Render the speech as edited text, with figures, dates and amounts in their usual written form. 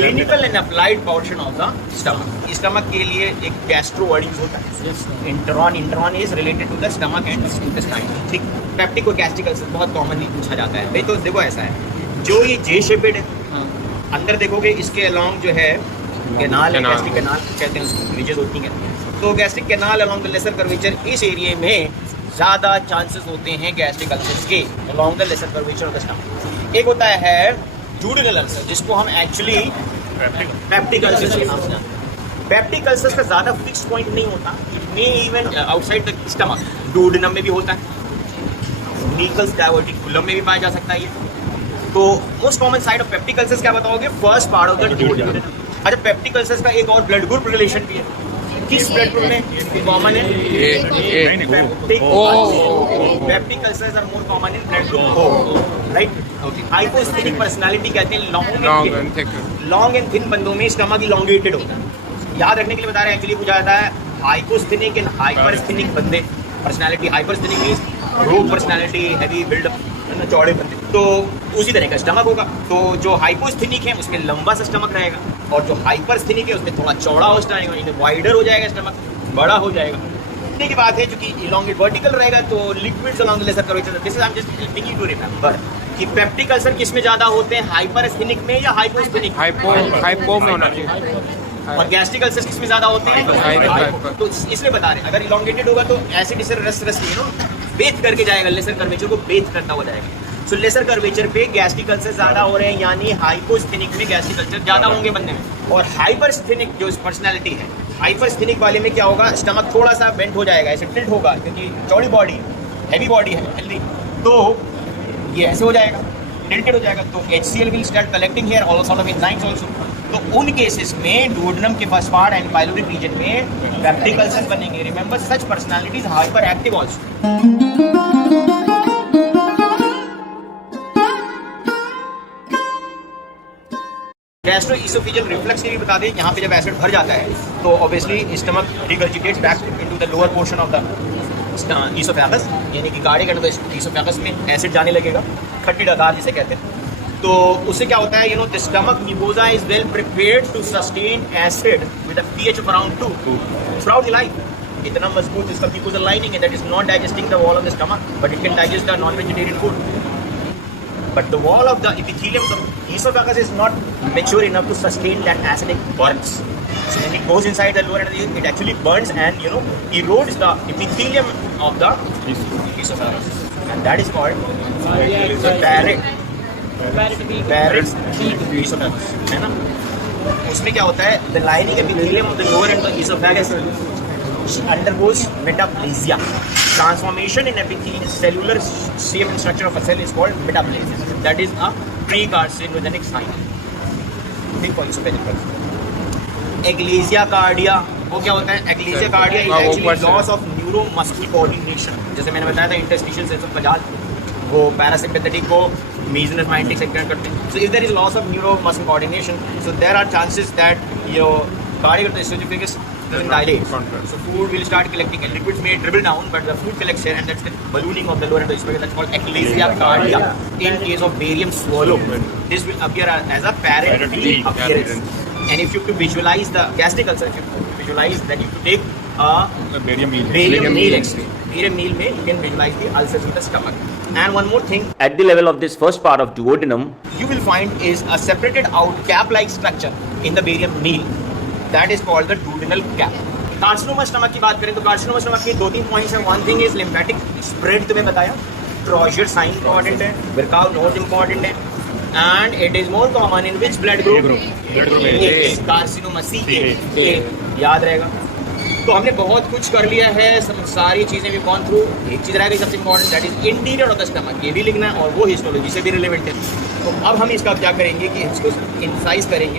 Clinical and applied portion of the stomach. Stomach के लिए एक गैस्ट्रो वर्ड यूज होता है, enteron is related to the stomach and intestine. ठीक, peptic और गैस्ट्रिक अल्सर बहुत कॉमनली पूछा जाता है भाई। तो देखो ऐसा है, जो ये जे शेपेड है, अंदर देखोगे इसके अलोंग जो है कैनाल है, गैस्ट्रिक कैनाल कहते हैं उसको, रीजेस होती हैं। तो gastric canal along the lesser curvature, इस एरिया में ज़्यादा चांसेस होते हैं गैस्ट्रिक अल्सर्स के along the lesser curvature of the stomach. एक होता है ड्यूडेनल अल्सर, जिसको हम एक्चुअली पेप्टिक अल्सर के नाम से जानते हैं। पेप्टिक अल्सर्स का ज़्यादा फिक्स पॉइंट नहीं होता, it may even outside the stomach, duodenum में भी होता है, मीकल्स डायवर्टिकुलम में भी पाया जा सकता है ये। तो most common side of peptic ulcers क्या बताओगे? First part of the duodenum. अच्छा, पेप्टिक अल्सर्स का एक और ब्लड ग्रुप रिलेशन भी है। किस ब्लड ग्रुप में कॉमन है? Peptic ulcers are more common in blood group O, right? Hypersthenic personality कहते हैं लॉन्ग एंड थिन बंदों में स्टमक इलॉन्गेटेड होता है। याद रखने के लिए बता रहे हैं, एक्चुअली पूछा जाता है हाइपोस्थेनिक एंड हाइपरस्थेनिक बंदे। पर्सनालिटी हाइपरस्थेनिक मींस रोग पर्सनालिटी, हैवी बिल्डअप, चौड़े बंदे। तो उसी तरह का स्टमक होगा। तो जो हाइपोस्थेनिक है उसमें लंबा सा स्टमक रहेगा, और जो हाइपरस्थेनिक है उसमें थोड़ा चौड़ा हो जाएगा, वाइडर हो जाएगा स्टमक, बड़ा हो जाएगा। इतने की बात है, जो कि इलॉन्गेट वर्टिकल रहेगा तो liquids along the lesser curvature. This is I am just helping you to remember कि पेप्टिक अल्सर किस में ज्यादा होते हैं, हाइपरस्थेनिक में या हाइपोस्थेनिक? हाइपो में होना चाहिए। और गैस्ट्रिक अल्सर किस में ज्यादा होते हैं? तो इसलिए बता रहे हैं, अगर इलॉन्गेटेड होगा तो एसिड से रस बेथ करके जाएगा, लेसर कर्वेचर को बेथ करता हुआ जाएगा। सो लेसर कर्वेचर पे गैस्ट्रिक अल्सर ज्यादा हो रहे हैं, यानी हाइपोस्थेनिक में गैस्ट्रिक अल्सर ज्यादा होंगे बंदे में। और हाइपरस्थेनिक जो पर्सनैलिटी है, हाइपरस्थेनिक वाले में क्या होगा, स्टमक थोड़ा सा बेंट हो जाएगा, ऐसे टिल्ट होगा, क्योंकि चौड़ी बॉडी है, हैवी बॉडी है, हेल्दी, तो ये ऐसे हो जाएगा, टिल्टेड हो जाएगा। तो HCl will start collecting here also of enzymes also. तो उन केसेस में डुओडेनम के first part and pyloric region में पेप्टिक अल्सर बनेंगे। Remember such personalities hyper active also. Gastro-oesophageal reflux के भी बता दें, यहाँ पे जब एसिड भर जाता है तो obviously stomach regurgitates back into the lower portion of the oesophagus, यानी कि गाड़ी के अंदर ईसोफेगस में एसिड जाने लगेगा, खट्टी डकार जिसे कहते हैं। तो उससे क्या होता है, the stomach mucosa is well prepared to sustain acid with a pH of around 2 throughout the life. इतना मजबूत इसका म्यूकोसा लाइनिंग है that is not digesting the wall of the stomach, but it can digest the non vegetarian food. But the wall of the epithelium of the esophagus is not mature enough to sustain that acidic burns. So when it goes inside the lower end, it actually burns and erodes the epithelium of the esophagus, and that is called Barrett's esophagus, है ना? उसमें क्या होता है, the lining epithelium of the lower end of the esophagus undergoes metaplasia. Transformation in epithelial cellular shape and structure of a cell is called metaplasia. That is a pre-carcinogenic sign. Think for esophageal. Eglesia cardia, वो क्या होता है? Eglesia cardia is actually loss of neuromuscular coordination. जैसे मैंने बताया था interstitial cells of पजाल, वो parasympathetic को mesonephritic सेक्टर करते हैं. So if there is loss of neuromuscular coordination, so there are chances that your cardiac esophagus doesn't dilate. So food will start collecting and liquids may dribble down, but the food collects here, and that's the ballooning of the lower end of the esophagus. That's called eglesia cardia. In case of barium swallow, this will appear as a parrot appearance. And if you could visualize the gastric ulcer, if you visualize that you could take a barium meal X-ray. Barium meal में you can visualize the ulcers in the stomach. And one more thing, at the level of this first part of duodenum, you will find is a separated out cap-like structure in the barium meal. That is called the duodenal cap. Carcinoma stomach की बात करें तो carcinoma stomach के 2-3 points हैं। One thing is lymphatic spread, तुम्हें बताया, ट्रॉजर sign important है, बिरकाउ node important है, and it is more common in which blood group? Carcinoma CA, याद रहेगा। तो हमने बहुत कुछ कर लिया है, सारी चीज़ें भी गॉन थ्रू। एक चीज़ रह गई सबसे important, that is interior of the stomach, ये भी लिखना है, और वो हिस्टोलॉजी से भी रिलेवेंट है। तो अब हम इसका क्या करेंगे कि इसको इंसाइज करेंगे।